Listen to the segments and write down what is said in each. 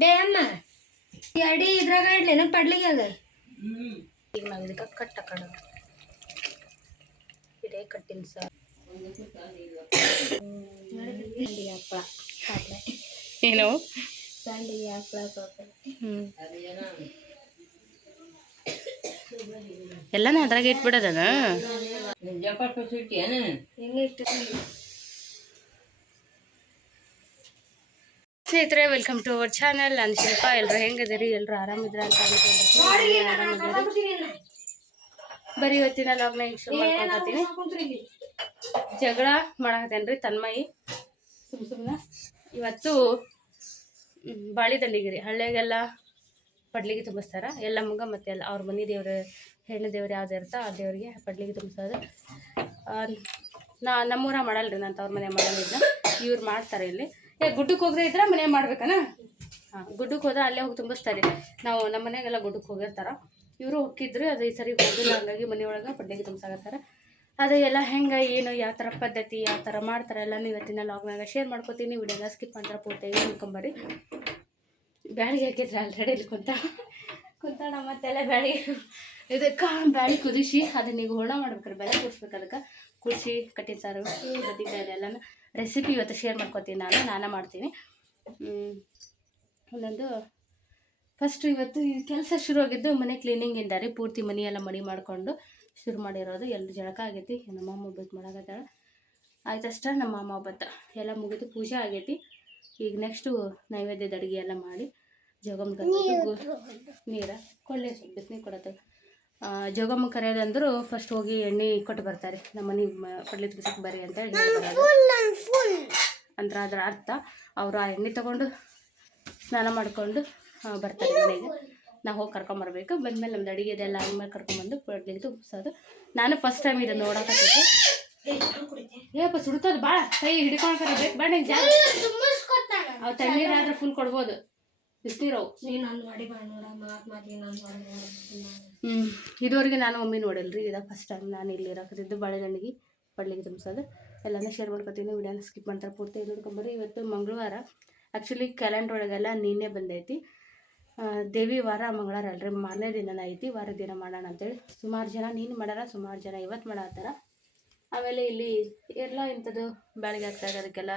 ಬೇ ಅಮ್ಮ ಅಡಿ ಇದ್ರಾಗ ಇಡ್ಲೇನ ಪಡ್ಲಿಗೆ ಅದ ಈಗ ನಾವು ಇದಕ್ಕೆ ಕಟ್ಟ ಕಡ ಇದೇ ಕಟ್ಟಿನ ಸರ್ ಹಪ್ಪಳ ಏನು ಸಂಡಿಗೆ ಹಪ್ಪಳ ಎಲ್ಲಾನು ಅದ್ರಾಗ ಇಟ್ಬಿಡೋದನ ಹೆಂಗೆ ಇಟ್ಟು ಸ್ನೇಹಿತರೆ ವೆಲ್ಕಮ್ ಟು ಅವರ್ ಚಾನಲ್. ನಾನು ಶಿಲ್ಪ. ಎಲ್ಲರೂ ಹೆಂಗಿದ್ದೀರಿ? ಎಲ್ಲರೂ ಆರಾಮಿದ್ರ ಅಂತ ಅನ್ಕೊಂಡಿದ್ದೀನಿ. ಬರೀ ಇವತ್ತಿನ ಲಾಗ್ನ ಶುರು ಮಾಡ್ಕೊತೀನಿ. ಜಗಳ ಮಾಡಕತ್ತೇನ್ರಿ ತನ್ಮಯಿ ಸುಮ್ಮನೆ. ಇವತ್ತು ಬಾಳಿ ದಂಡಿಗಿರಿ ಹಳ್ಳಿಗೆಲ್ಲ ಪಡ್ಲಿಗೆ ತುಂಬಿಸ್ತಾರ ಎಲ್ಲ ಮಗ ಮತ್ತೆ ಎಲ್ಲ ಅವ್ರ ಮನೆ ದೇವ್ರು ಹೆಣ್ಣು ದೇವ್ರು ಯಾವ್ದು ಇರ್ತಾ ಆ ದೇವ್ರಿಗೆ ಪಡ್ಲಿಗೆ ತುಂಬಿಸೋದು. ನಮ್ಮೂರ ಮಾಡಲ್ರಿ, ನಾನು ಅವ್ರ ಮನೆ ಮಾಡಲಿದ್ನ, ಇವ್ರು ಮಾಡ್ತಾರೆ ಇಲ್ಲಿ. ಗುಡ್ಡಕ್ಕೆ ಹೋಗದೆ ಇದ್ರೆ ಮನೆ ಮಾಡ್ಬೇಕನ? ಹಾಂ, ಗುಡ್ಡಕ್ಕೆ ಹೋದ್ರೆ ಅಲ್ಲೇ ಹೋಗಿ ತುಂಬಿಸ್ತಾರೆ. ನಾವು ನಮ್ಮ ಮನೆಗೆಲ್ಲ ಗುಡ್ಡಕ್ಕೆ ಹೋಗಿರ್ತಾರೆ, ಇವರು ಹೋಗಿದ್ರು. ಅದು ಈ ಸರಿ ಹೋಗಿಲ್ಲ, ಹಂಗಾಗಿ ಮನೆಯೊಳಗೆ ಪಡ್ಲಿಗೆ ತುಂಬಿಸಾಕತ್ತಾರೆ. ಅದು ಎಲ್ಲ ಹೆಂಗೆ ಏನು ಯಾವ ಥರ ಪದ್ಧತಿ ಯಾವ ಥರ ಮಾಡ್ತಾರೆ ಎಲ್ಲನೂ ಇವತ್ತಿನ ಲಾಗ್ನಾಗ ಶೇರ್ ಮಾಡ್ಕೊತೀನಿ. ವಿಡಿಯೋನ ಸ್ಕಿಪ್ ಮಾಡ್ತಾರೆ ಪೂರ್ತಿಯಾಗಿ ನೋಡ್ಕೊಂಬರಿ. ಬ್ಯಾಳಿಗೆ ಹಾಕಿದ್ರೆ ಆಲ್ರೆಡಿ ಇಲ್ಲಿ ಕುಂತಾಣ ಮತ್ತೆಲ್ಲ ಬ್ಯಾಳಿಗೆ ಇದಕ್ಕೆ ಬ್ಯಾಳಿ ಕುದಿಸಿ ಅದನ್ನ ಈಗ ಹೂರ್ಣ ಮಾಡ್ಬೇಕಾರೆ ಬೆಲೆ ಕುದಿಸ್ಬೇಕು. ಅದಕ್ಕೆ ಕುದಿಸಿ ಕಟ್ಟಿನ ಸಾರು ಬದ್ನಿಕಾಯಿ ಎಲ್ಲನೂ ರೆಸಿಪಿ ಇವತ್ತು ಶೇರ್ ಮಾಡ್ಕೊತೀನಿ. ನಾನು ಮಾಡ್ತೀನಿ. ಒಂದೊಂದು ಫಸ್ಟು ಇವತ್ತು ಕೆಲಸ ಶುರು ಆಗಿದ್ದು ಮನೆ ಕ್ಲೀನಿಂಗಿಂದ ರೀ. ಪೂರ್ತಿ ಮನೆಯೆಲ್ಲ ಮಡಿ ಮಾಡಿಕೊಂಡು ಶುರು ಮಾಡಿರೋದು. ಎಲ್ಲರೂ ಜಳಕ ಆಗೈತಿ. ನಮ್ಮ ಅಮ್ಮ ಒಬ್ಬಟ್ಟು ಮಾಡಾಕತ್ತಾಳ. ಆಯ್ತಷ್ಟ ನಮ್ಮ ಅಮ್ಮ ಒಬ್ಬಟ್ಟು ಎಲ್ಲ ಮುಗಿದು ಪೂಜೆ ಆಗೈತಿ. ಈಗ ನೆಕ್ಸ್ಟು ನೈವೇದ್ಯದ ಅಡುಗೆ ಎಲ್ಲ ಮಾಡಿ ಜೋಗಮ್ಮ ಕರೆಯೋದು ನೀರು ಕೊಳ್ಳೆ ಸ್ವಲ್ಪ ಬಿಸಿನೀರು ಕೊಡತ್ತೆ. ಜೋಗಮ್ಮ ಕರೆಯೋದಂದ್ರು ಫಸ್ಟ್ ಹೋಗಿ ಎಣ್ಣೆ ಕೊಟ್ಟು ಬರ್ತಾರೆ. ನಮ್ಮ ಮನೆಗೆ ಪಡ್ಲಿ ತುಂಬಿಸಕ್ಕೆ ಬರ್ರಿ ಅಂತೇಳಿ ಹೇಳ್ಬಾರದು ಅಂದ್ರೆ ಅದರ ಅರ್ಥ. ಅವರು ಆ ಎಣ್ಣೆ ತೊಗೊಂಡು ಸ್ನಾನ ಮಾಡಿಕೊಂಡು ಬರ್ತಾರೆ ಮನೆಗೆ. ನಾವು ಹೋಗಿ ಕರ್ಕೊಂಬರ್ಬೇಕು. ಬಂದಮೇಲೆ ನಮ್ದು ಅಡುಗೆದೆಲ್ಲ ಆದ್ಮೇಲೆ ಕರ್ಕೊಂಬಂದು ಪಡ್ಲಿಗೆ ತುಂಬಿಸೋದು. ನಾನು ಫಸ್ಟ್ ಟೈಮ್ ಇದು ನೋಡೋಕತ್ತಿದ್ದೆ. ಏಪ್ಪ ಸುಡ್ತದ ಭಾಳ ಕೈ ಹಿಡ್ಕೊಂಡು ಬೇಕು ಬೇಡ ಜಾಗ. ಅವು ತಣ್ಣೀರಾದ್ರೆ ಫುಲ್ ಕೊಡ್ಬೋದು, ಬಿಸಿನೀರವು. ಇದುವರೆಗೆ ನಾನು ಒಮ್ಮೆ ನೋಡಿಲ್ರಿ, ಇದು ಫಸ್ಟ್ ಟೈಮ್ ನಾನು ಇಲ್ಲಿ ಇರೋಕತ್ತಿದ್ದು. ಬಾಳೆಹಣ್ಣಿಗೆ ಪಡ್ಲಿಗೆ ತುಂಬಿಸೋದು ಎಲ್ಲನೂ ಶೇರ್ ಮಾಡ್ಕೊತೀನಿ. ವಿಡಿಯೋನ ಸ್ಕಿಪ್ ಮಾಡ್ತಾರೆ ಪೂರ್ತಿ ನೋಡ್ಕೊಂಬರಿ. ಇವತ್ತು ಮಂಗಳವಾರ. ಆ್ಯಕ್ಚುಲಿ ಕ್ಯಾಲೆಂಡ್ರ್ ಒಳಗೆಲ್ಲ ನಿನ್ನೆ ಬಂದೈತಿ. ದೇವಿ ವಾರ ಮಂಗಳವಾರ ಅಲ್ರಿ, ಮಾರನೇ ದಿನನ ಐತಿ. ವಾರ ದಿನ ಮಾಡೋಣ ಅಂತೇಳಿ ಸುಮಾರು ಜನ ನೀನು ಮಾಡ್ಯಾರ, ಸುಮಾರು ಜನ ಇವತ್ತು ಮಾಡತ್ತಾರ. ಆಮೇಲೆ ಇಲ್ಲಿ ಎಲ್ಲ ಇಂಥದ್ದು ಬೆಳಗ್ಗೆ ಆಗ್ತಾಗ ಅದಕ್ಕೆಲ್ಲ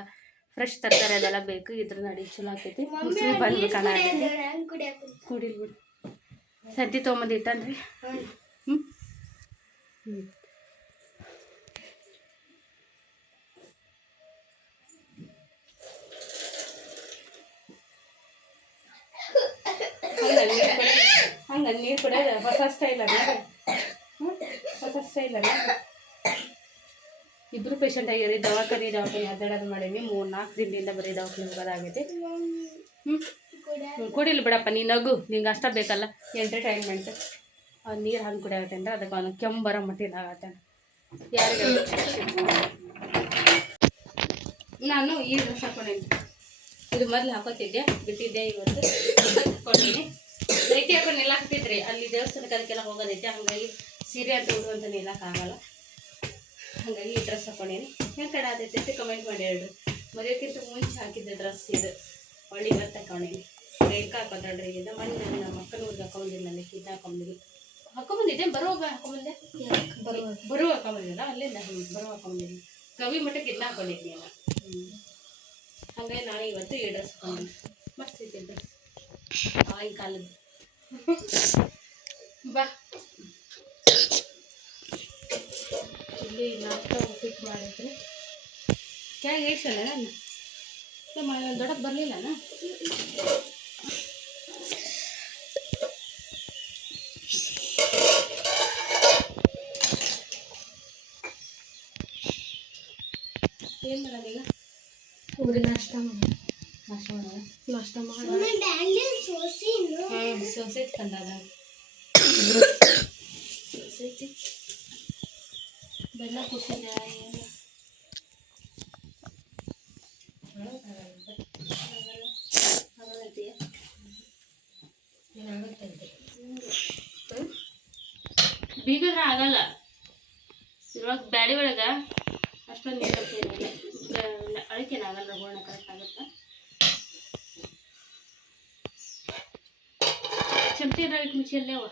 ಫ್ರೆಶ್ ತರಕಾರಿ ಅದೆಲ್ಲ ಬೇಕು. ಇದ್ರ ನಡಿ ಚಲೋ ಆಗ್ತೈತಿ. ಮುಸ್ರಿ ಬಂದ್ಬೇಕಣ್ಣ ಕುಡಿಲ್ಬಿಡು. ಸಂತಿ ತೊಗೊಂಬಂದು ಇಟ್ಟನ್ರಿ. ಹ್ಞೂ ಹಂಗೆ ನೀರು ಕುಡಿಯೋದು ಹೊಸ ಸ್ಟೈಲ್ ಅಲ್ಲ, ಹೊಸ ಸ್ಟೈಲ್ ಅಲ್ಲ. ಇಬ್ಬರು ಪೇಷಂಟ್ ಆಗ್ಯಾರಿ. ದವಾಖಾನೆ ಅಡ್ಡಾಡೋದು ಮಾಡೀನಿ. 3-4 ದಿನದಿಂದ ಬರೀ ದವಾಖಾನೆ ಹೋಗೋದಾಗೈತಿ. ಕುಡಿಲ್ಲ ಬಿಡಪ್ಪ, ನೀನು ನಗು, ನಿಂಗೆ ಅಷ್ಟ ಬೇಕಲ್ಲ ಎಂಟರ್ಟೈನ್ಮೆಂಟ್. ಅವ್ನು ನೀರು ಹಂಗೆ ಕುಡಿಯಾಗತ್ತೇನ್ರ, ಅದಕ್ಕೆ ಅವನು ಕೆಂಬರ ಮಟ್ಟಿನ ಆಗತ್ತೇನೆ. ಯಾರಿಗೆ ನಾನು ಈ ಡ್ರೆಸ್ ಹಾಕೊಂಡೇನಿ. ಇದು ಮೊದಲು ಹಾಕೋತಿದ್ದೆ, ಬಿಟ್ಟಿದ್ದೆ. ಇವತ್ತು ಹಾಕ್ಕೊಂಡೀನಿ. ನೈಟಿ ಹಾಕೊಂಡು ನಿಲ್ಲಾಕ್ತಿದ್ರಿ. ಅಲ್ಲಿ ದೇವಸ್ಥಾನಕ್ಕೆ ಅದಕ್ಕೆಲ್ಲ ಹೋಗೋದೈತೆ, ಹಾಗಾಗಿ ಸೀರೆ ಅಂತ ಉಡುವಂತ ನಿಲ್ಲಕ್ಕಾಗಲ್ಲ. ಹಾಗಾಗಿ ಈ ಡ್ರೆಸ್ ಹಾಕೊಂಡೇನಿ. ಹೆಂಗೆ ಕಡೆ ಆದೈತೆ ಕಮೆಂಟ್ ಮಾಡಿ ಹೇಳ್ರಿ. ಮದುವೆಕ್ಕಿಂತ ಮುಂಚೆ ಹಾಕಿದ್ದೆ ಡ್ರೆಸ್ ಇದು. ಒಳ್ಳೆ ಇವತ್ತು ಹಾಕೊಂಡೇನಿ. ರೇಖಾ ಹಾಕೊಂಡ್ರಿ. ಇದು ಮಣ್ಣು ನಮ್ಮ ಮಕ್ಕಳ ಊರಿಗೆ ಹಾಕೊಂಬಂದಿಲ್ಲ, ನನಗೆ ಇದು ಹಾಕೊಂಬಂದಿದ್ದೆ. ಬರುವಾಗ ಹಾಕೊಂಬಂದೆ, ಬರುವ ಹಾಕೊಂಬಂದಿಲ್ಲ ಅಲ್ಲಿಂದ. ಬರುವ ಹಾಕೊಂಬಂದಿಲ್ಲ. ಕವಿ ಮಟ್ಟಕ್ಕೆ ಇದನ್ನ ಹಾಕೊಂಡಿದ್ನಿ ಎಲ್ಲ. ಹಾಗಾಗಿ ನಾನು ಇವತ್ತು ಈ ಡ್ರೆಸ್ ಹಾಕೊಂಡಿ. ಮಸ್ತ್ ಐತಿ ಡ್ರೆಸ್ ಈ ಕಾಲದ. ಬಾ ಇಲ್ಲಿ ನಾಷ್ಟ ಉಪ್ಪಿಟ್ಟು ಮಾಡಿದ್ರಿ. ಕ್ಯಾಗೆ ಇಷ್ಟಲ್ಲ ನಾನು ದೊಡ್ಡಕ್ಕೆ ಬರಲಿಲ್ಲ. ಏನು ಮಾಡೋದೀಗ? ನಾಷ್ಟ ಸೊಸೈತಿ ಕಂದಾಗ ಸೊಸೈತಿ ಬೆಲ್ಲ ಕುಸಿದ ಏನು ಬೀಗದ್ರೆ ಆಗಲ್ಲ. ಇದ್ರೊಳಗೆ ಬ್ಯಾಳಿ ಒಳಗೆ ಅಷ್ಟೊಂದು ನೀರು ಹಾಕಿರಲಿಲ್ಲ. ಅಡಿಕೆ ಮಾಡೋಕ್ಕೇನಾಗಲ್ಲ ಹೂರ್ಣ ಕರೆಕ್ಟ್ ಆಗುತ್ತೆ. ಚಮಚಿ ಇಟ್ಟು ಮುಚ್ಚಿಯಲ್ಲೇ ಅವ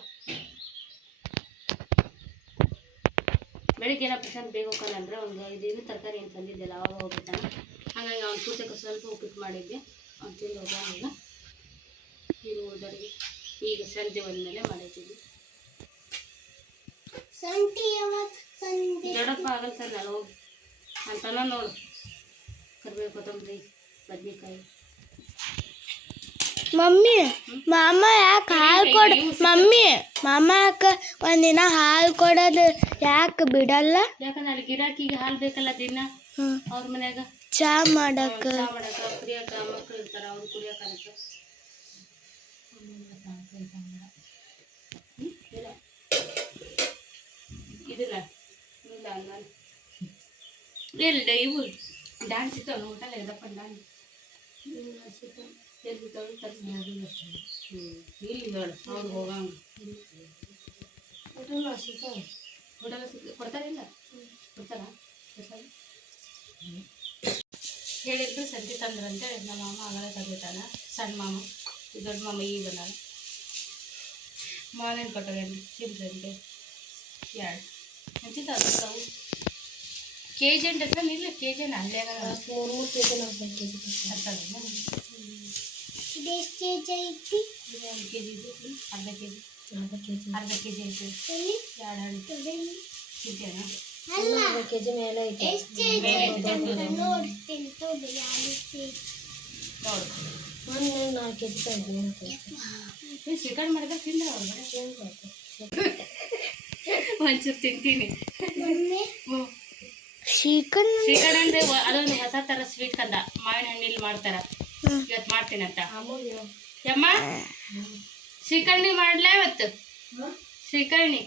ಬೆಳಿಗ್ಗೆ ಏನೋ ಪ್ರಶಾಂತ್ ಬೇಗ ಹೋಗೋಣ ಅಂದರೆ ಒಂದು 5 ದಿನ ತರಕಾರಿ ಏನು ತಂದಿದ್ದೆಲ್ಲ ಅವಾಗ ಹೋಗ್ಬಿಟ್ಟಾನೆ. ಹಾಗಾಗಿ ಅವ್ನು ಕೂತಕ್ಕೆ ಸ್ವಲ್ಪ ಉಪ್ಪಿಟ್ಟು ಮಾಡಿದ್ದೆ, ಅವ್ನು ತಿಂದು ಹೋಗೋಣ. ಈಗ ಉಳಿದವರಿಗೆ ಈಗ ಸಂಜೆ ಬಂದಮೇಲೆ ಮಾಡಿದ್ದೀವಿ. ದೊಡ್ಡಪ್ಪ ಆಗಲ್ಲ ಸರ್ ನಾನು ಹೋಗಿ ಅಂತಾನ ನೋಡು. ಕರಿಬೇವು ಕೊತ್ತಂಬರಿ ಬದ್ನೆಕಾಯಿ. ಮಮ್ಮಿ ಮಾಮ ಯಾಕೆ ಹಾಲು ಕೊಡ ಮಮ್ಮಿ ಮಾಮ ಯಾಕೆ ಒಂದಿನ ಹಾಲು ಕೊಡೋದು ಯಾಕೆ ಬಿಡಲ್ಲ? ಯಾಕಂದ್ರೆ ಅಲ್ಲಿ ಗಿರಾಕಿಗೆ ಹಾಲು ಬೇಕಲ್ಲ ದಿನ ಅವ್ರ ಮನ್ಯಾಗ ಚಾ ಮಾಡಕ್ಕೆ ಕುಡಿಯಕ್ಕೆ ಮಕ್ಕಳು ಇರ್ತಾರೆ, ಅವ್ರು ಕುಡಿಯೋಕ್ಕಾಗತ್ತೆ. ಇದಿಲ್ಲ ಇಲ್ಲ ನಾನು ಇಲ್ಲ ಇವು ಡ್ಯಾನ್ಸ್ ಸಿಗ್ತಾವೆ ಊಟಲ್ಲ ಇದಪ್ಪ ಡ್ಯಾನ್ಸ್ ಎಲ್ಲಿ ಇಲ್ಲಿ ಹೇಳು ಅವ್ರು ಹೋಗಂಗ ಹೋಟೆಲ್ ಕೊಡ್ತಾರಿಲ್ಲ ಕೊಡ್ತಾರ ಹೇಳಿದ್ರು ಸಂಜೆ ತಂದ್ರಂತೆ. ನಮ್ಮ ಮಾಮ ಆಗಲೇ ತಂದಿದ್ದಾನ, ಸಣ್ಣ ಮಾಮ. ಈ ದೊಡ್ಡ ಮಾಮ ಈಗ ಬಂದಾನ. ಮಾವಿನ ಕೊಟ್ಟಗಂడి ತಿಂದ್ರಂತೆ 2 ಅಂತಿದ್ದಾವೆ ಅವು KG ಅಂತ ಇಲ್ಲ KG ಅಲ್ಲೇ 3 ಕೆಜಿ 4 ಕೆಜಿ ಅರ್ಧ ಕೆಜಿ ಐತಿ 2 ಹಣ್ಣು ತಿಂತೇನಾ? ಅರ್ಧ ಕೆಜಿ ಮೇಲೆ ಐತೆ ನೋಡು 4 ಕೆಜಿ ತಂದಿದ್ದೀನಿ. ಶ್ರೀಕಂಡ್ ಮಾಡಿದ್ರೆ ತಿಂದ್ರೆ ಅವ್ರು ಒಂಚೂರು ತಿಂತೀನಿ. ಶ್ರೀಕಂಡ್ ಅಂದ್ರೆ ಅದೊಂದು ಹೊಸ ಥರ ಸ್ವೀಟ್ ಕಂದ ಮಾವಿನ ಹಣ್ಣಿಲ್ಲಿ ಮಾಡ್ತಾರ. ಇವತ್ತು ಮಾಡ್ತೀನಂತ ಯಮ್ಮ ಶ್ರೀಕರ್ಣಿ ಮಾಡ್ಲಾ ಇವತ್ತು? ಶ್ರೀಕರ್ಣಿ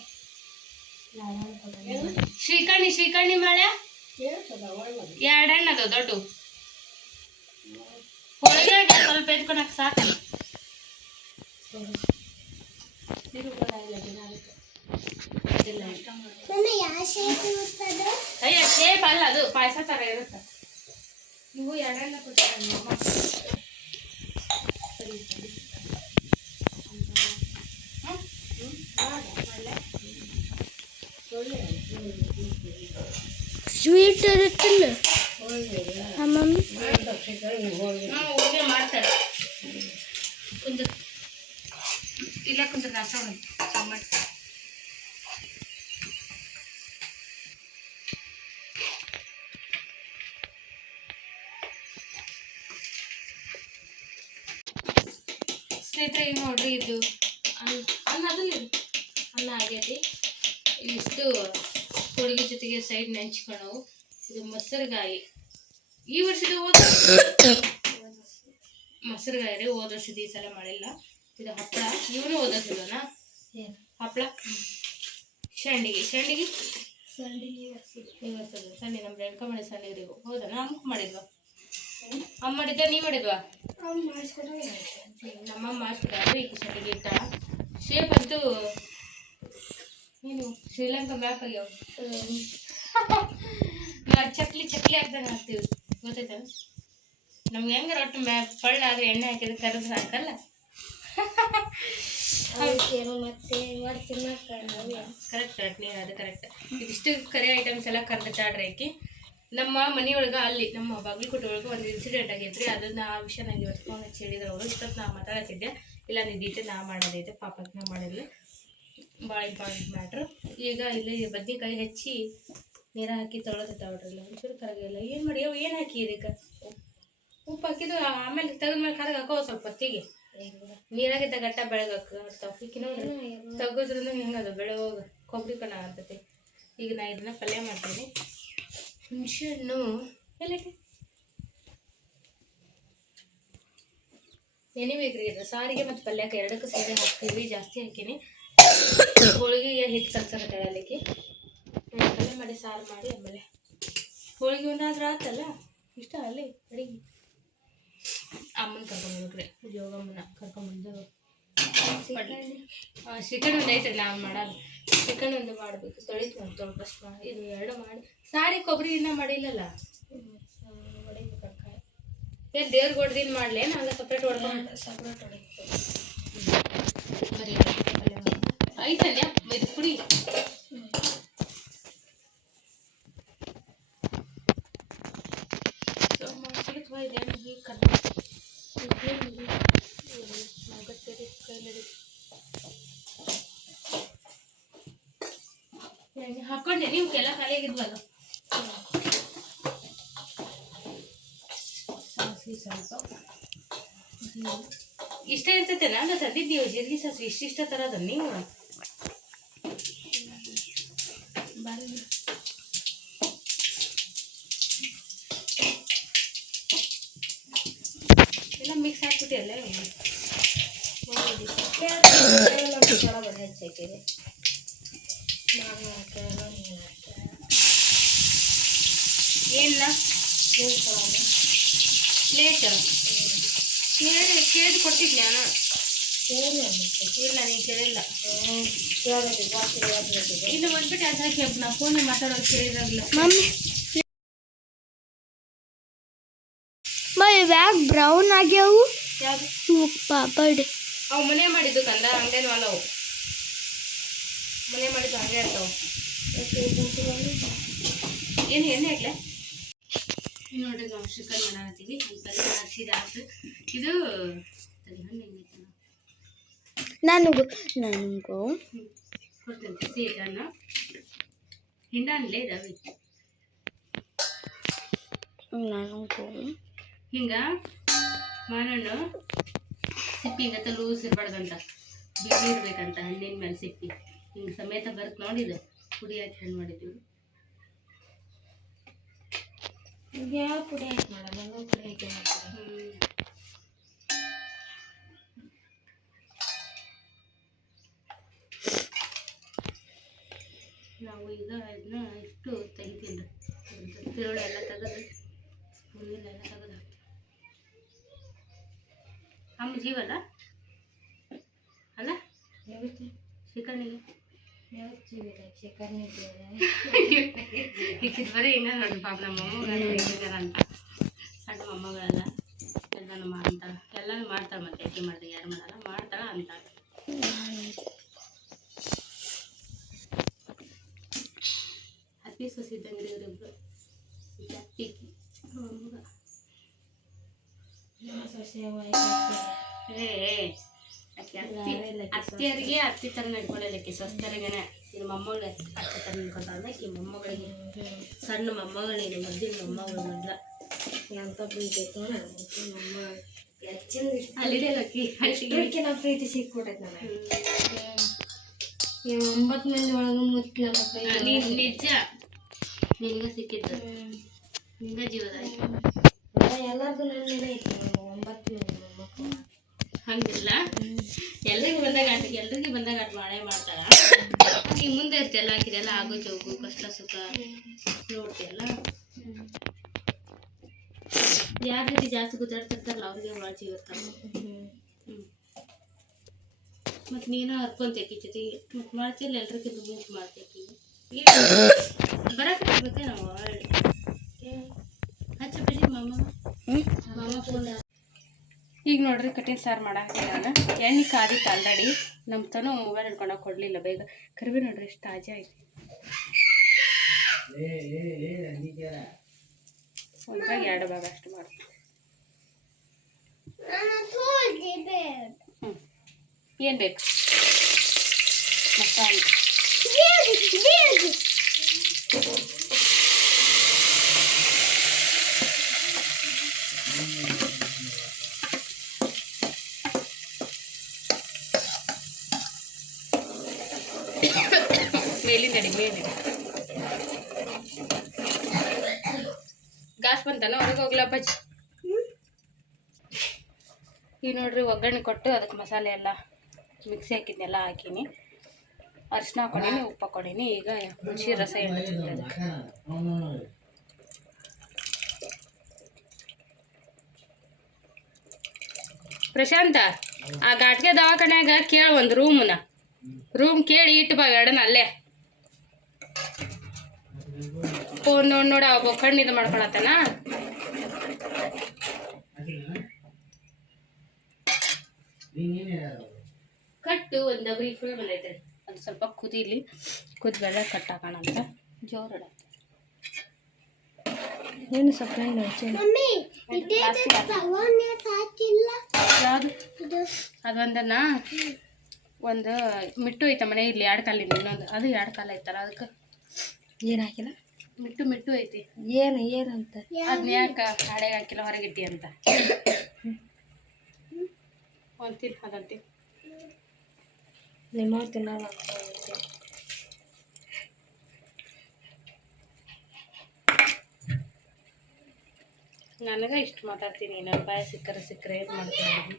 ಮಾಡ್ಯಾ 2 ಹಣ್ಣು ಅದು ದೊಡ್ಡ ಹೋಳಿಗೆ ಸ್ವಲ್ಪ ಎತ್ಕೊಳಕ್ ಸಾಕು. ಅಯ್ಯ ಶೇಪ್ ಅಲ್ಲ ಅದು ಪಾಯಸ ಥರ ಇರುತ್ತೆ. ನೀವು 2 ಹಣ್ಣು ಕೊಡ್ತಾರೆ ಸ್ವೀಟ್ ಇರುತ್ತಲ್ಲ ಮಮ್ಮಿ ಹೋಳಿಗೆ ಮಾಡ್ತಾರೆ. ಕುಂದು ಇಲ್ಲ ಕುಂದ್ರೆ ನಾಸೋಣ ಟೊಮೆಟೊ ಸ್ನೇಹಿತರೆ. ಈಗ ನೋಡ್ರಿ ಇದು ಅನ್ನ ಅದಲ್ಲಿ ಅನ್ನ ಆಗೈತಿ. ಇಷ್ಟು ಹೋಳಿಗೆ ಜೊತೆಗೆ ಸೈಡ್ ನೆಂಚ್ಕೊಳ್ಳವು. ಇದು ಮೊಸರುಗಾಯಿ ಈ ವರ್ಷದ ಮೊಸರುಗಾಯಿ ರೀ. ಹೋದ ವರ್ಷದ ಈ ಸಲ ಮಾಡಿಲ್ಲ. ಇದು ಹಪ್ಪಳ ಇವನು ಹೋದ ವರ್ಷದನ ಹಪ್ಪಳ ಸಂಡಿಗೆ ಈ ವರ್ಷದ ಸಂಡಿ ನಮ್ಮ ರೇಣುಕಾ ಮಾಡಿ ಸಂಡಿಗೆ ರೀ. ಹೌದಾ ಅಮ್ಮಕ್ಕೆ ಮಾಡಿದ್ವಾ? ಅಮ್ಮ ಮಾಡಿದ್ದ ನೀ ಮಾಡಿದ್ವಾ? ನಮ್ಮಮ್ಮ ಮಾಡಿಸ್ಕೊಟ್ಟಾರೆ. ಈಗ ಸಂಡಿಗೆ ಇಟ್ಟ ಶೇಪ್ ಅಂತೂ ನೀನು ಶ್ರೀಲಂಕಾ ಮ್ಯಾಪ್ ಆಗ್ಯಾವ. ನಾವು ಚಕ್ಲಿ ಹಾಕ್ದಂಗೆ ಹಾಕ್ತೀವಿ ಗೊತ್ತೈತ? ನಮ್ಗೆ ಹೆಂಗಾರ ಒಟ್ಟು ಪಳ್ಳಾದ್ರೆ ಎಣ್ಣೆ ಹಾಕಿದ್ರೆ ಕರೆದು ಹಾಕಲ್ಲ. ಕರೆಕ್ಟ್ ನೀರು ಅದು ಕರೆಕ್ಟ್. ಇದಿಷ್ಟು ಕರಿ ಐಟಮ್ಸ್ ಎಲ್ಲ ಕರೆದಿಟ್ಟಾಡ್ರಿ ಆಕಿ. ನಮ್ಮ ಮನೆಯೊಳಗೆ ಅಲ್ಲಿ ನಮ್ಮ ಬಾಗಲಕೋಟೆ ಒಳಗೆ ಒಂದು ಇನ್ಸಿಡೆಂಟ್ ಆಗೈತ್ರಿ. ಅದನ್ನ ಆ ವಿಷಯ ನಂಗೆ ಇವತ್ತು ಫೋನ್ ಹಚ್ಚಿ ಹೇಳಿದ್ರು ಅವರು. ಇಷ್ಟೊತ್ತು ನಾ ಮಾತಾಡ್ತಿದ್ದೆ ಇಲ್ಲ ನಿದ್ದೈತೆ ನಾ ಮಾಡೋದೈತೆ ಪಾಪಕ್ಕೆ ನಾ ಮಾಡಿಲ್ಲ. ಭಾಳ ಇಂಪಾರ್ಟೆಂಟ್ ಮ್ಯಾಟ್ರು. ಈಗ ಇಲ್ಲಿ ಬದ್ನೆಕಾಯಿ ಹೆಚ್ಚಿ ನೀರು ಹಾಕಿ ತೊಳೆದಿದ್ದಾವ್ರಲ್ಲ ಒಂಚೂರು ಕರಗಿಲ್ಲ. ಏನು ಮಾಡಿ ಏನು ಹಾಕಿ ಇದಕ್ಕೆ ಉಪ್ಪು ಹಾಕಿದ್ದು ಆಮೇಲೆ ತೆಗೆದ್ಮೇಲೆ ಕರಗ ಹಾಕೋ ಸ್ವಲ್ಪ ಹೊತ್ತಿಗೆ ನೀರಾಗಿದ್ದ ಗಟ್ಟ ಬೆಳಗ್ಗೆ ನೋಡ್ರಿ ತೆಗೆದ್ರೂ ಹೆಂಗದು ಬೆಳೆ ಹೋಗ ಕೊಬ್ಬರಿ ಕಣ ಆಗ್ತೈತಿ. ಈಗ ನಾ ಇದನ್ನ ಪಲ್ಯ ಮಾಡ್ತೀನಿ. ಹುಣಸೆ ಹಣ್ಣು ಎಲ್ಲೈತಿ ನೆನಿಬೇಕ್ರಿ. ಇದು ಸಾರಿಗೆ ಮತ್ತು ಪಲ್ಯಕ್ಕೆ 2ಕ್ಕೂ ಸೇರಿ ಹಾಕ್ತೀವಿ. ಜಾಸ್ತಿ ಹಾಕೀನಿ. ಹೋಳಿಗೆಗೆ ಹಿಟ್ಟು ಕಲ್ಸಕ್ಕೆ ಹೇಳಲಿಕ್ಕೆ ಪಲ್ಯ ಮಾಡಿ ಸಾರು ಮಾಡಿ ಆಮೇಲೆ ಹೋಳಿಗೆ ಒಂದಾದ್ರೂ ಆತಲ್ಲ ಇಷ್ಟ ಅಲ್ಲಿ ಅಡಿಗೆ. ಅಮ್ಮನ ಕರ್ಕೊಂಡ್ರಿ ಯೋಗಮ್ಮನ ಕರ್ಕೊಂಡ್ಬಂದು ಶ್ರೀಕಂಡ್ ಒಂದು ಐತೆ ನಾವು ಮಾಡೋದು. ಶ್ರೀಕಂಡ್ ಒಂದು ಮಾಡಬೇಕು. ತೊಳಿತು ತೊಳ್ಕಷ್ಟು ಮಾಡಿ ಇದು 2 ಮಾಡಿ ಸಾರಿ ಕೊಬ್ಬರಿ ಇನ್ನೂ ಮಾಡಿಲ್ಲಲ್ಲ ಹೊಡಿಬೇಕಕ್ಕ. ಏನು ದೇವ್ರಿಗೆ ಹೊಡೆದಿನ ಮಾಡಲೇನು ಹಂಗೆ ಸಪ್ರೇಟ್ ಹೊಡ್ಕೊಂಡು ಬರೀ ಐತಲ್ಲ ಇದು ಪುಡಿ ಇದೇನು ಹೀಗೆ ಕಲ್ಲ ಆಗತ್ತೆ ಕೈ ನಡಿ ಹಾಕೊಂಡೆ ನೀವು ಕೆಲ ಖಾಲಿಯಾಗಿದ್ವಲ್ಲ ಸಾಸಿವೆ ಸ್ವಲ್ಪ ಇಷ್ಟ ಇರ್ತೈತೆ ನಾನು ತಂದಿದ್ದೀವಿ ಜೀರಿಗೆ ಸಾಸಿವೆ ಇಷ್ಟ ಥರದ ನೀವು ಬಾರಿ ಎಲ್ಲ ಮಿಕ್ಸ್ ಹಾಕ್ಬಿಟ್ಟಿಲ್ಲ ಹೆಚ್ಚಾಕಿದೆ ಏನಿಲ್ಲ ಪ್ಲೇಟ್ ಕೇಳಿ ಕೊಟ್ಟಿದ್ದೆ ನಾನು ಇಲ್ಲ ನೀನು ಕೇಳಿಲ್ಲ ಇನ್ನು ಬಂದ್ಬಿಟ್ಟು ಅದು ಹಾಕಿ ನಾ ಫೋನ್ ಮಾತಾಡೋದು ಕೇಳಿದಾಗಲ್ಲ ಇವ್ಯಾಕೆ ಬ್ರೌನ್ ಆಗ್ಯಾವು ಯಾವುದು ಪಾಪಡ್ ಅವು ಮನೆ ಮಾಡಿದ್ದು ಕಂದ ಅಂಗಡಿನ ಅವು ಮನೆ ಮಾಡಿದ್ದು ಹಂಗೆ ಇರ್ತಾವೆ ಏನು ಎಣ್ಣೆ ಹಾಕ್ಲೆ ನೋಡ್ರಿ ನಾವು ಚಿಕನ್ ಮಾಡಾಕತ್ತೀವಿ ಅಂತಲ್ಲಿ ಹಸಿದ ಆತು ಇದು ನನಗೂ ಕೊಡ್ತೇನೆ ಸೀಟನ್ನ ಹಿಂಡಾನ್ಲೇ ಇದಾವೆ ನನಗೂ ಹಿಂಗೆ ಮಾನಣ್ಣು ಸಿಪ್ಪಿ ಹಿಂಗತ್ತ ಲೂಸ್ ಇರ್ಬಾರ್ದಂತ ಬಿಸಿ ಇರ್ಬೇಕಂತ ಹಣ್ಣಿನ ಮೇಲೆ ಸಿಪ್ಪಿ ಹಿಂಗೆ ಸಮೇತ ಬರುತ್ತೆ ನೋಡಿದ್ದು ಪುಡಿ ಹಾಕಿ ಹಣ್ಣು ಮಾಡಿದ್ದೀವಿ ಯಾವ ಪುಡಿ ಹಾಕಿ ಮಾಡಲ್ಲ ಪುಡಿ ಹಾಕಿ ಮಾಡ್ತಾರೆ ನಾವು ಈಗ ಇದನ್ನ ಇಷ್ಟು ತೆಗಿತೀನಿ ತಿರುಳು ಎಲ್ಲ ತೆಗೆದು ಸ್ಪೂನೆಲ್ಲ ತೆಗೆದು ಹಾಕಿ ಅಮ್ಮ ಜೀವಲ್ಲ ಅಲ್ಲ ಚಿಕನ್ನಿಗೆ ಇಕ್ಕಿದ್ ಬರೀ ಹಿಂಗ ನೋಡಿ ಪಾಪ ನಮ್ಮ ಮೊಮ್ಮಗ ಅಂತ ಸಣ್ಣ ಮೊಮ್ಮಗಳೆಲ್ಲ ಎಲ್ಲನೂ ಮಾಡ್ತಾಳೆ ಎಲ್ಲನೂ ಮಾಡ್ತಾಳೆ ಮತ್ತೆ ಅಕ್ಕಿ ಮಾಡ್ದೆ ಯಾರು ಮಾಡಲ್ಲ ಮಾಡ್ತಾಳೆ ಅಂತಾಳೆ ಅತ್ತಿ ಸೊಸಿದ್ದಂಗೆ ಇವರಿಬ್ರು ಅತ್ತಿ ಮೊಮ್ಮಗ ಅತ್ತಿಯರಿಗೆ ಅತ್ತಿ ಥರ ನಡ್ಕೊಳ್ಳಲಿಕ್ಕೆ ಸ್ವಸ್ಥರಿಗೆನೆ ಇದು ಮೊಮ್ಮಗಳು ಅತ್ತಿ ಥರ ನಡ್ಕೊತಾಳೆ ಈ ಮೊಮ್ಮಗಳಿಗೆ ಸಣ್ಣ ಮೊಮ್ಮಗಳಿಗೆ ಮೊದಲಿನ ಮೊಮ್ಮಗಳು ಮೊದಲ ಎಂತ ಪ್ರೀತಿ ಅಲ್ಲಿಡಲಕ್ಕಿ ನಾವು ಪ್ರೀತಿ ಸಿಕ್ಬಿಟ್ಟೈತೆ ನನಗೆ 9 ಮಂದಿ ಒಳಗೆ ಮುಚ್ಚಲ ನಿಜ ನಿನಗೆ ಸಿಕ್ಕಿದ್ದು ನಿಂಗೆ ಜೀವದ ಎಲ್ಲರಿಗೂ ನನ್ನೇ ಐತಿ 9 ಮಕ್ಕಳು ಹಂಗಿಲ್ಲ ಎಲ್ರಿಗೂ ಬಂದಾಗ ಆಟ ಮಾಡೇ ಮಾಡ್ತಾರ ಈಗ ಮುಂದೆ ಇರ್ತಿಯಲ್ಲ ಹಾಕಿದೆಲ್ಲ ಆಗೋ ಜೋಗು ಕಷ್ಟ ಸುಖ ನೋಡ್ತಿಯಲ್ಲ ಯಾರ ಜೊತೆ ಜಾಸ್ತಿ ಗುದ್ದಾಡ್ತಿರ್ತಾರಲ್ಲ ಅವ್ರಿಗೆ ಭಾಳ ಜೀವಿರ್ತಾರ ಮತ್ತು ನೀನು ಹರ್ಕೊಂತೇಕಿ ಜೊತೆಗೆ ಮತ್ತು ಮಾಡ್ತಿಲ್ಲ ಎಲ್ರಿಗಿಂತ ಮುಂಚೆ ಮಾಡ್ತೇಕಿ ಬರಕ್ಕೆ ಬರ್ಬೇಕೆ ನಾವು ಹಚ್ಚ ಬಜಿ ಮಾಮ ಫೋನ್ ಈಗ ನೋಡ್ರಿ ಕಟ್ಟಿನ ಸಾರು ಮಾಡಾಕ್ತೀನಿ ನಾನು ಎಣ್ಣೆ ಕಾದಿತ್ತು ಆಲ್ರೆಡಿ ನಮ್ಮ ತನೂ ಮೊಬೈಲ್ ಹಿಡ್ಕೊಂಡೋಗಿ ಕೊಡಲಿಲ್ಲ ಬೇಗ ಕರಿಬೇ ನೋಡ್ರಿ ಎಷ್ಟು ತಾಜಾ ಐತಿ ಒಂದ್ರಾಗ 2 ಭಾಗ ಅಷ್ಟು ಮಾಡ್ತೀನಿ ಏನು ಬೇಕು ಮಸಾಲೆ ಮೇಲಿಂದ ಗಾಸ್ ಬಂತಾನ ಹೊರಗೆ ಹೋಗ್ಲಪ್ಪಾಜಿ ಈಗ ನೋಡ್ರಿ ಒಗ್ಗರಣೆ ಕೊಟ್ಟು ಅದಕ್ಕೆ ಮಸಾಲೆ ಎಲ್ಲ ಮಿಕ್ಸಿ ಹಾಕಿದ್ನೆಲ್ಲ ಹಾಕೀನಿ ಅರಿಶಿನ ಹಾಕೊಂಡೀನಿ ಉಪ್ಪು ಹಾಕೊಂಡೀನಿ ಈಗ ಹುಣಸಿ ರಸ ಎಣ್ಣೆ ಪ್ರಶಾಂತ ಆ ಘಾಟ್ಗೆ ದವಾಖಾನ್ಯಾಗ ಕೇಳ ಒಂದು ರೂಮ್ ಕೇಳಿ ಇಟ್ಟು ಬಾ ಎರಡನ್ನ ಅಲ್ಲೇ ಫೋನ್ ನೋಡಿ ಅವ ಕಣ್ಣು ಇದು ಮಾಡ್ಕೊಳತ್ತಾನ ಕಟ್ಟು ಒಂದು ಡಬ್ರಿ ಫುಲ್ ಬಂದೈತೆ ರೀ. ಅದು ಸ್ವಲ್ಪ ಕುದೀಲಿ, ಕುದ್ಬೇಡ ಕಟ್ ಹಾಕೋಣ ಅಂತ ಜೋರು ಇಡತ್ತೆ. ಏನು ಸ್ವಲ್ಪ ಯಾವುದು ಅದೊಂದನ್ನ ಒಂದು ಮಿಟ್ಟು ಐತೆ ಮನೆ ಇರಲಿ 2 ಕಾಲಿಂದ ಇನ್ನೊಂದು ಅದು 2 ಕಾಲ ಐತಲ್ಲ ಅದಕ್ಕೆ ಏನು ಹಾಕಿಲ್ಲ. ಮಿಟ್ಟು ಐತಿ. ಏನಂತ ಅದನ್ನ ಯಾಕೆ ಹಾಡೆಗೆ ಹಾಕಿಲ್ಲ ಹೊರಗಿಟ್ಟಿ ಅಂತ ಅಂತೀನಿ ಅದಂತೀನಿ. ನಿಮ್ಮ ತಿನ್ನೋ ನನಗೆ ಇಷ್ಟು ಮಾತಾಡ್ತೀನಿ. ನಾನು ಬಾಯ ಸಿಕ್ಕರೆ ಏನು ಮಾಡ್ತೀನಿ.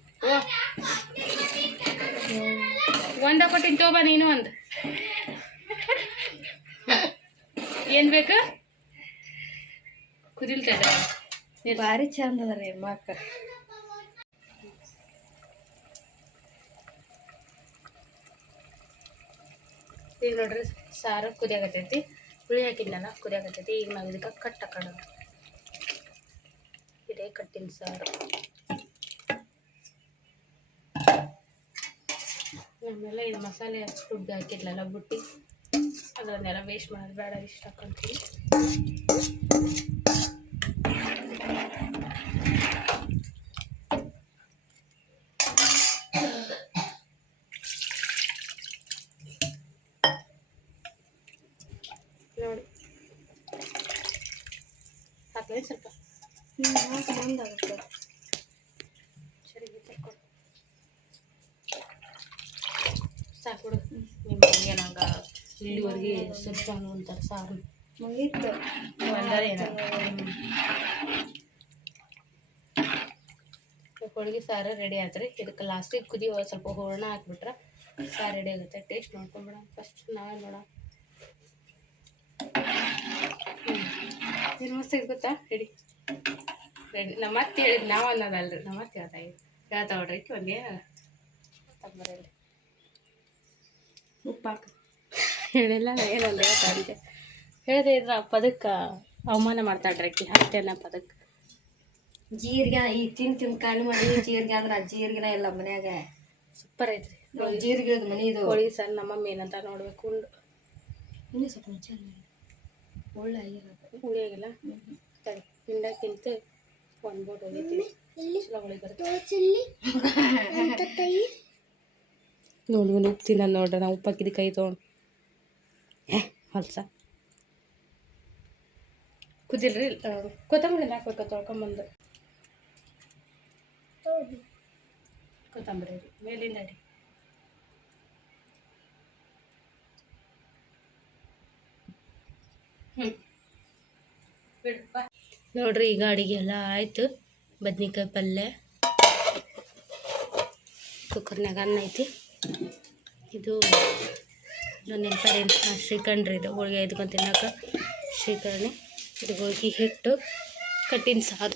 ಒಂದ ಕೊಟ್ಟಿನ ತೋಬ ನೀನು ಒಂದು ಏನು ಬೇಕು ಕುದಿಲ್ತದ ಭಾರಿ ಚಂದ ಅದ ರೀ ಮಕ್ಕ. ಈಗ ನೋಡ್ರಿ ಸಾರು ಕುದಿಯಾಗತ್ತೈತಿ. ಹುಳಿ ಹಾಕಿದ್ನಲ್ಲ ಕುದಿಯಾಗತ್ತೈತಿ. ಈಗ ನಾವು ಇದಕ್ಕೆ ಕಟ್ ಹಾಕೋಣ. ಇದೇ ಕಟ್ಟಿನ ಸಾರು. ಆಮೇಲೆ ಇದು ಮಸಾಲೆ ರುಬ್ಬಿ ಹಾಕಿದ್ಲಲ್ಲ ಬುಟ್ಟಿ ಅದನ್ನೆಲ್ಲ ವೇಸ್ಟ್ ಮಾಡೋದು ಬೇಡ. ಇಷ್ಟ ಹಾಕೊಂತೀವಿ. ನೋಡಿ ಹಾಕ್ಲಿ ಸ್ವಲ್ಪ ಮುಂದಾಗುತ್ತೆ. ಸರಿ ಸಾಕು ನಿಮ್ಮ ಏನಂಗ ಇಲ್ಲಿವರೆಗೆ ಸ್ವಲ್ಪ ಅಂತಾರೆ ಸಾರು ಮುಗೀತು. ಹೋಳಿಗೆ ಸಾರು ರೆಡಿ ಆತ್ರಿ. ಇದಕ್ಕೆ ಲಾಸ್ಟಿಗೆ ಕುದಿ ಸ್ವಲ್ಪ ಹೂರಣ ಹಾಕ್ಬಿಟ್ರೆ ಸಾರು ರೆಡಿ ಆಗುತ್ತೆ. ಟೇಸ್ಟ್ ನೋಡ್ಕೊಂಬಿಡ ಫಸ್ಟ್ ನಾವೇ ನೋಡ. ಏನು ಮಸ್ತ್ ಆಗಿ ಗೊತ್ತಾ? ರೆಡಿ ನಮ್ಮ ಮತ್ತೆ ಹೇಳಿದ್ ನಾವು ಅನ್ನೋದಲ್ರಿ, ನಮ್ಮ ಮತ್ತೆ ಹೇಳ್ತಾ ನೋಡ್ರಿ. ಒಂದೇ ತಂಬರಲ್ಲಿ ಉಪ್ಪು ಹಾಕಿ ಹೇಳಿಲ್ಲ ಏನಲ್ಲ ಹೇಳ್ತಾ ಹೇಳಿದೆ. ಇದ್ರ ಪದಕ್ಕೆ ಅವಮಾನ ಮಾಡ್ತಾಳ್ರಿ ಅಕ್ಕಿ ಹಾಕ್ತೇನೆ ಪದಕ್ಕೆ. ಜೀರಿಗೆ ಈ ತಿಂದು ಕಾಣಿ ಮಾಡಿ ಜೀರಿಗೆ ಅಂದ್ರೆ ಜೀರಿಗೆನ ಇಲ್ಲ ಮನ್ಯಾಗ. ಸೂಪರ್ ಐತ್ರಿ ಜೀರಿಗೆ ಮನೆ ಇದು ಹೋಳಿಗೆ ಸಾರು. ನಮ್ಮಮ್ಮ ಏನಂತ ನೋಡ್ಬೇಕು. ಉಂಡು ಇನ್ನೂ ಸ್ವಲ್ಪ ಚೆನ್ನಾಗಿ ಒಳ್ಳೆ ಆಗಿರೋದು ಹುಳಿ ಆಗಿಲ್ಲ ಸರಿ ಹಿಂಡಕ್ಕಿಂತ ಒಂದು ಬೋಟ್ ಹೋಗೈತಿ. ಚಲೋ ಹುಳಿ ಬರುತ್ತೆ ನೋಡಿ. ಉಪ್ತಿನ ನೋಡ್ರಿ. ನಾವು ಉಪ್ಪು ಹಾಕಿದ್ದು ಕೈ ತೊಗೊಂಡು ಹೊಲ್ಸ ಕುದಿಲ್ರಿ. ಕೊತ್ತಂಬರಿ ಹಾಕ್ಬೇಕು ತೊಳ್ಕೊಂಬಂದು. ಕೊತ್ತಂಬರಿ ರೀ ಮೇಲಿಂದ ರೀ. ನೋಡ್ರಿ ಈಗ ಅಡುಗೆ ಎಲ್ಲ ಆಯಿತು. ಬದ್ನಿಕಾಯಿ ಪಲ್ಯ, ಕುಕ್ಕರ್ನಾಗ ಅನ್ನ ಐತಿ. ಇದು ನೆನಪಡಿ ಶ್ರೀಖಂಡ್ರಿ. ಇದು ಹೋಳಿಗೆ ಎದ್ಕೊಂಡು ತಿನ್ನೋಕೆ ಶ್ರೀಕರಣಿ. ಇದು ಹೋಳಿಗೆ ಹಿಟ್ಟು ಕಟ್ಟಿನ ಸಾರು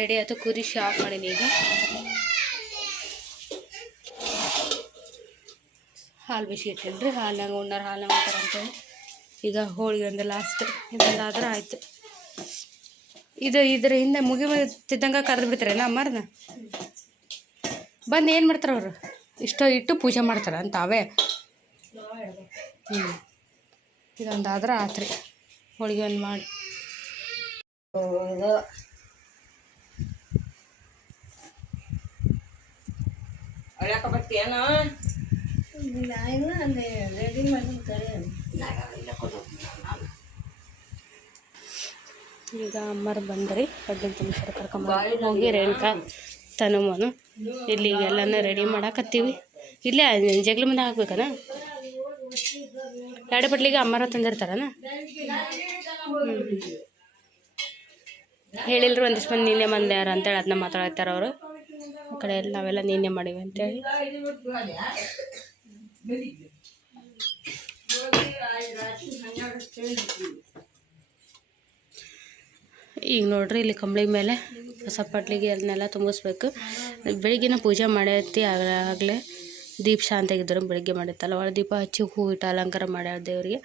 ರೆಡಿ ಆಯಿತು. ಕುದಿಸಿ ಆಫ್ ಮಾಡೀನಿ. ಈಗ ಹಾಲು ಬಿಸಿ ಇಟ್ಟಿಲ್ರಿ. ಹಾಲ್ನಾಗ ಉಣ್ಣಾರ ಹಾಲ್ನಾಗ ಉಂಟಾರ ಅಂತೇಳಿ ಈಗ ಹೋಳಿಗೆ ಒಂದು ಲಾಸ್ಟ್ ಇದೊಂದಾದ್ರೆ ಆಯಿತು. ಇದ್ರ ಹಿಂದೆ ಮುಗಿತಿದ್ದಂಗೆ ಕರೆದು ಬಿಡ್ತಾರೆ ಅಮ್ಮಾರನ್ನ ಬಂದು ಏನು ಮಾಡ್ತಾರೆ ಅವರು? ಇಟ್ಟು ಪೂಜೆ ಮಾಡ್ತಾರೆ ಅಂತ ಅವೇ. ಇದೊಂದಾದ್ರೆ ಆತ್ರಿ. ಹೋಳಿಗೆ ಒಂದು ಮಾಡಿ ಇದು ಅಳ್ಯಾಕ ಬರ್ತೀಯೇನು? ರೆಡಿ ಮಾಡಿರ್ತಾರೆ. ಈಗ ಅಮ್ಮರು ಬಂದ್ರಿ. ಕಡ್ಲಿನ ತುಂಬಿಸ್ತಾರೆ ಕರ್ಕೊಂಬ ಹೋಗಿ ರೇಣುಕಾ ತನುಮನು ಇಲ್ಲಿ ಎಲ್ಲನೂ ರೆಡಿ ಮಾಡಾಕತ್ತೀವಿ. ಇಲ್ಲೇ ಜಗ್ಲಿ ಮುಂದೆ ಹಾಕ್ಬೇಕನ? 2 ಬಟ್ಲಿಗೆ ಅಮ್ಮರ ತಂದಿರ್ತಾರನ? ಹೇಳಿಲ್ರಿ ಒಂದಿಷ್ಟು ಮಂದಿ ನಿನ್ನೆ ಮಂದ್ಯಾರ ಅಂತೇಳಿ ಅದನ್ನ ಮಾತಾಡ್ತಾರ ಅವರು. ಆ ಕಡೆ ಎಲ್ಲ ನಾವೆಲ್ಲ ನಿನ್ನೆ ಮಾಡೀವಿ ಅಂತೇಳಿ. ಈಗ ನೋಡ್ರಿ ಇಲ್ಲಿ ಕಂಬಳಿ ಮೇಲೆ ಹೊಸ ಪಟ್ಲಿಗೆ ಅದನ್ನೆಲ್ಲ ತುಂಬಿಸ್ಬೇಕು. ಬೆಳಿಗ್ಗೆನ ಪೂಜೆ ಮಾಡೈತಿ. ಆಗಲೇ ದೀಪ ಶಾಂತಿಯಾಗಿದ್ದರು. ಬೆಳಿಗ್ಗೆ ಮಾಡಿತ್ತಲ್ಲ ಒಳ ದೀಪ ಹಚ್ಚಿ ಹೂ ಇಟ್ಟು ಅಲಂಕಾರ ಮಾಡ್ಯಾರ ದೇವರಿಗೆ.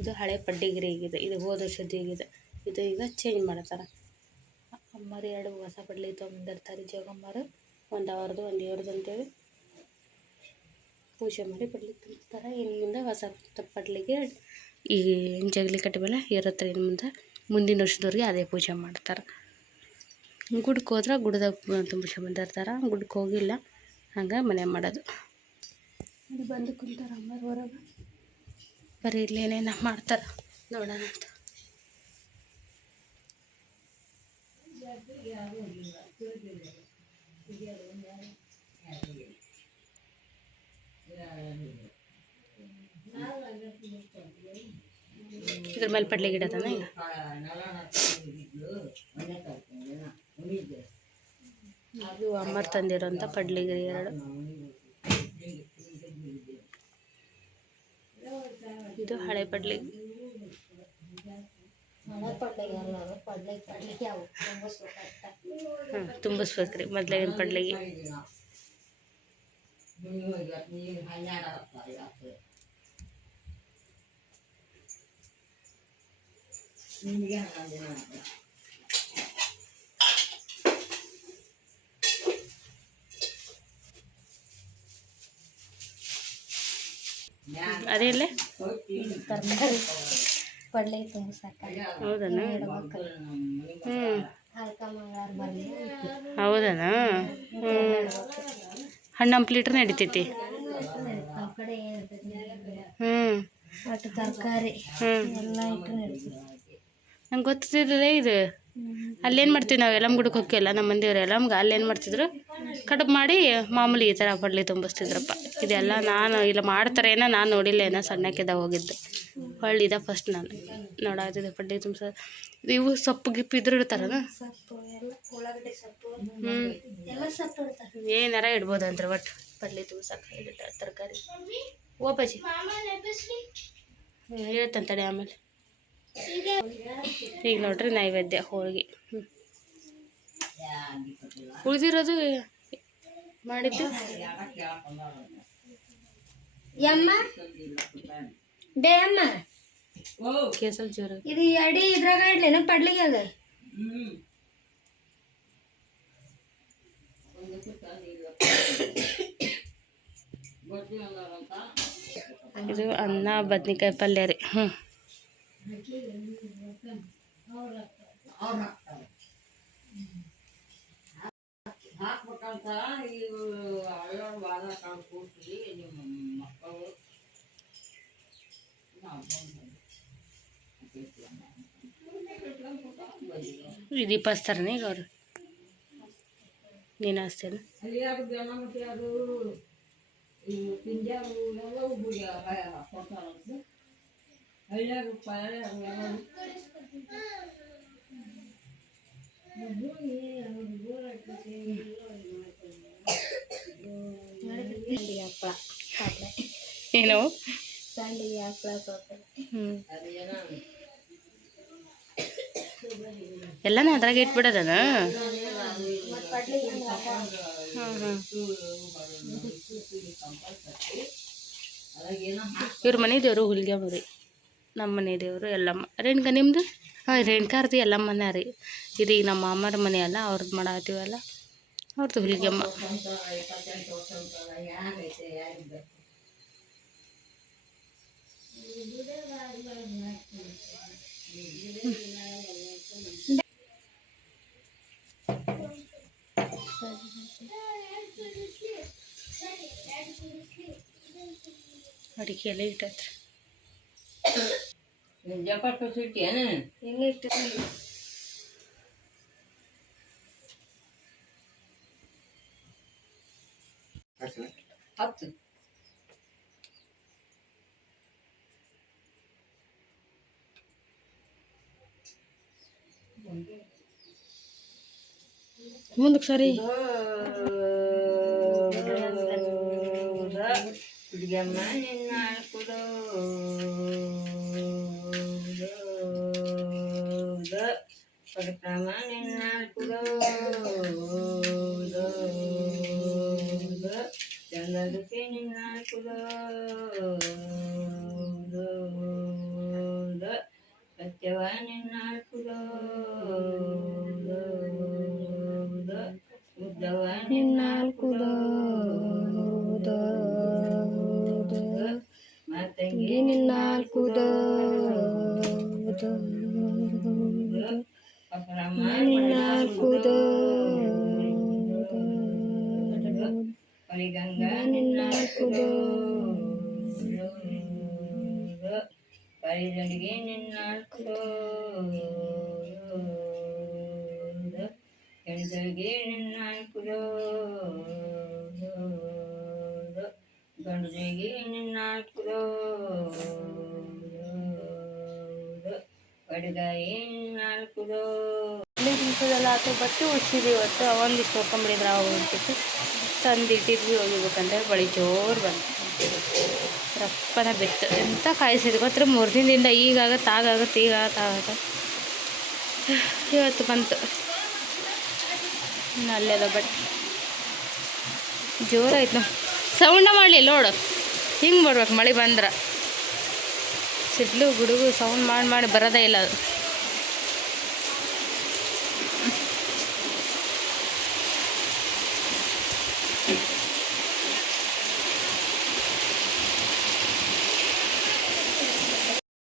ಇದು ಹಳೆ ಪಡ್ಡಿಗಿರಿ ಈಗಿದೆ. ಇದು ಹೋದ ವರ್ಷದ್ದು ಈಗಿದೆ. ಇದು ಈಗ ಚೇಂಜ್ ಮಾಡ್ತಾರೆ. ಅಮ್ಮರು 2 ಹೊಸ ಪಡ್ಲಿ ತೊಗೊಂಬಂದಿರ್ತಾರೆ ಜೋಗಮ್ಮರು, ಒಂದು ಅವ್ರದ್ದು ಒಂದು ಇವ್ರದ್ದು ಅಂತೇಳಿ ಪೂಜೆ ಮಾಡಿ ಪಡ್ಲಿ ತುಂಬಿಸ್ತಾರೆ. ಇನ್ನು ಮುಂದೆ ಹೊಸ ಪಡ್ಲಿಗೆ ಈ ಜಗಲಿ ಕಟ್ಟಿ ಮೇಲೆ ಇರುತ್ತೆ. ಇನ್ನು ಮುಂದಿನ ವರ್ಷದವ್ರಿಗೆ ಅದೇ ಪೂಜೆ ಮಾಡ್ತಾರೆ. ಗುಡ್ಕ್ಕೆ ಹೋದ್ರೆ ಗುಡ್ದಾಗ ತುಂಬಿಸ್ಕೊಂಬಂದಿರ್ತಾರೆ, ಗುಡ್ಕ್ಕೆ ಹೋಗಿಲ್ಲ ಹಂಗೆ ಮನೆ ಮಾಡೋದು. ಇಲ್ಲಿ ಬಂದು ಕುಂತಾರೆ ಅಮ್ಮರು ಹೊರಗೆ, ಬರೀ ಇಲ್ಲಿ ಏನೇನು ಮಾಡ್ತಾರೆ ನೋಡೋಣ ಅಂತ. ಇದ್ರ ಮೇಲೆ ಪಡ್ಲಿ ಗಿಡ ತಾನೆ ಈಗ ಇದು ಅಮ್ಮರ್ ತಂದಿರೋಂಥ ಪಡ್ಲಿ ಗಿಡ 2. ಇದು ಹಳೆ ಪಡ್ಲಿ, ತುಂಬಿಸ್ಬೇಕ್ರಿ ಮೊದ್ಲಿನ ಪಡ್ಲಿಗೆ. ಅದೇ ಅಲ್ಲೇ ತರಕಾರಿ ಪಡ್ಲಿ ತುಂಬಿಸಾಕ. ಹೌದನ? ಹೌದನಾ? ಹಣ್ಣು ಲೀಟ್ರ್ ನಡಿತೈತಿ. ಒಟ್ಟು ತರಕಾರಿ ಎಲ್ಲ ಇಟ್ಟು ನಡೀತೈತಿ. ನಂಗೆ ಗೊತ್ತಿರಲಿಲ್ಲ ಇದು. ಅಲ್ಲೇನು ಮಾಡ್ತೀವಿ ನಾವು ಎಲ್ಲಮ್ಮ ಗುಡಕ್ಕೆ ಹೋಗ್ತಿಲ್ಲ, ನಮ್ಮ ಮಂದಿಯವ್ರು ಎಲ್ಲಮ್ಗೆ ಅಲ್ಲೇನು ಮಾಡ್ತಿದ್ರು, ಕಡುಬು ಮಾಡಿ ಮಾಮೂಲಿ ಈ ಥರ ಪಡ್ಲಿ ತುಂಬಿಸ್ತಿದ್ರಪ್ಪ. ಇದೆಲ್ಲ ನಾನು ಇಲ್ಲ ಮಾಡ್ತಾರೆ ಏನೋ, ನಾನು ನೋಡಿಲ್ಲ, ಏನೋ ಸಣ್ಣಕ್ಕಿದ್ದಾಗ ಹೋಗಿದ್ದೆ. ಹೊಳ್ಳಿ ಇದ ಫಸ್ಟ್ ನಾನು ನೋಡಾತಿದ್ದೆ ಪಡ್ಲಿ ತುಂಬಿಸೋದು. ಇವು ಸೊಪ್ಪು ಗಿಪ್ಪು ಇದ್ರೆ ಇಡ್ತಾರನ? ಏನಾರ ಇಡ್ಬೋದು ಅಂದ್ರೆ ಒಟ್ಟು ಪಡ್ಲಿ ತುಂಬಿಸಕ್ಕೆ ತರಕಾರಿ. ಓ ಬಜ್ಜಿ ಹೇಳ್ತಂತಡೆ ಆಮೇಲೆ. ಈಗ ನೋಡ್ರಿ ನೈವೇದ್ಯ ಹೋಳಿಗೆ ಉಳಿದಿರೋದು ಮಾಡಿದ್ದು. ಕೇಸಲ್ ಜೋರು ಇದು ಅಡಿ ಇದ್ರಾಗ ಇಡ್ಲೇನ ಪಡ್ಲಿಗೆ ಅದ. ಇದು ಅನ್ನ ಬದ್ನಿಕಾಯಿ ಪಲ್ಯ ರೀ. ಇದು ದೀಪ ಹಚ್ತಾರನ ಈಗ ಅವರು? ನೀನು ಹಚ್ತೇನೆ? ಏನು ಎಲ್ಲನೂ ಅದ್ರಾಗ ಇಟ್ಬಿಡೋದನ? ಇವ್ರ ಮನೆ ದೇವರು ಹುಲಿಗೆ ಮರಿ, ನಮ್ಮ ಮನೆ ದೇವರು ಎಲ್ಲಮ್ಮ. ರೇಣುಕ ನಿಮ್ಮದು? ಹಾಂ, ರೇಣುಕಾರ್ದು ಎಲ್ಲಮ್ಮನ ರೀ. ಇದು ಈಗ ನಮ್ಮ ಮಾಮರ ಮನೆ ಅಲ್ಲ, ಅವ್ರದ್ದು ಮಾಡತ್ತೀವಲ್ಲ, ಅವ್ರದ್ದು ಹುಲಿಗೆಮ್ಮ. ಅಡಿಕೆ ಎಲ್ಲ ಇಟ್ಟೈತ್ರಿ. ಮುಂದಕ್ಕೆ ಸರಿ. ಸತ್ಯವಾನ ನಿನ್ನಾಕುದೋ ನಿನ್ನಾಕುದೋ ಪರಿಗಳಿಗೆ ನಿನ್ನಾಕುದೋ ಹೆಣ್ಗಳಿಗೆ ನಿನ್ನಾಕುದೋ ಗಂಡಿಗೆ ನಿನ್ನಾಕುದೋ ಬಡಗಾಯಿ ನಿನ್ನಾಕುದೋ ದಿವಸದಲ್ಲ ಅಥವಾ ಬಟ್ಟೆ ಉಳಿಸಿದ್ವಿ ಇವತ್ತು ಒಂದಿಷ್ಟು ಹೋಗ್ಕೊಂಬಿಡಿದ್ರೆ ಹೋಗ್ಬಿಟ್ಟಿತ್ತು ತಂದಿಟ್ಟಿದ್ವಿ ಹೋಗಿಬೇಕಂತೇಳಿ ಬಳಿ ಜೋರು ಬಂತು ರಪ್ಪನ ಬಿತ್ತು ಎಂತ ಕಾಯಿಸಿದ್ ಗೊತ್ತರ 3 ದಿನದಿಂದ ಈಗಾಗತ್ತೆ ಆಗಾಗುತ್ತೆ ಈಗಾಗತ್ತೆ ಇವತ್ತು ಬಂತು ಅಲ್ಲೆಲ್ಲ ಬಟ್ಟೆ ಜೋರಾಯ್ತು ನಾವು ಸೌಂಡ ಮಾಡಲಿ ನೋಡು ಹಿಂಗೆ ಬರ್ಬೇಕು ಮಳೆ ಬಂದ್ರೆ ಸಿಡ್ಲು ಗುಡುಗು ಸೌಂಡ್ ಮಾಡಿ ಬರೋದೇ ಇಲ್ಲ ಅದು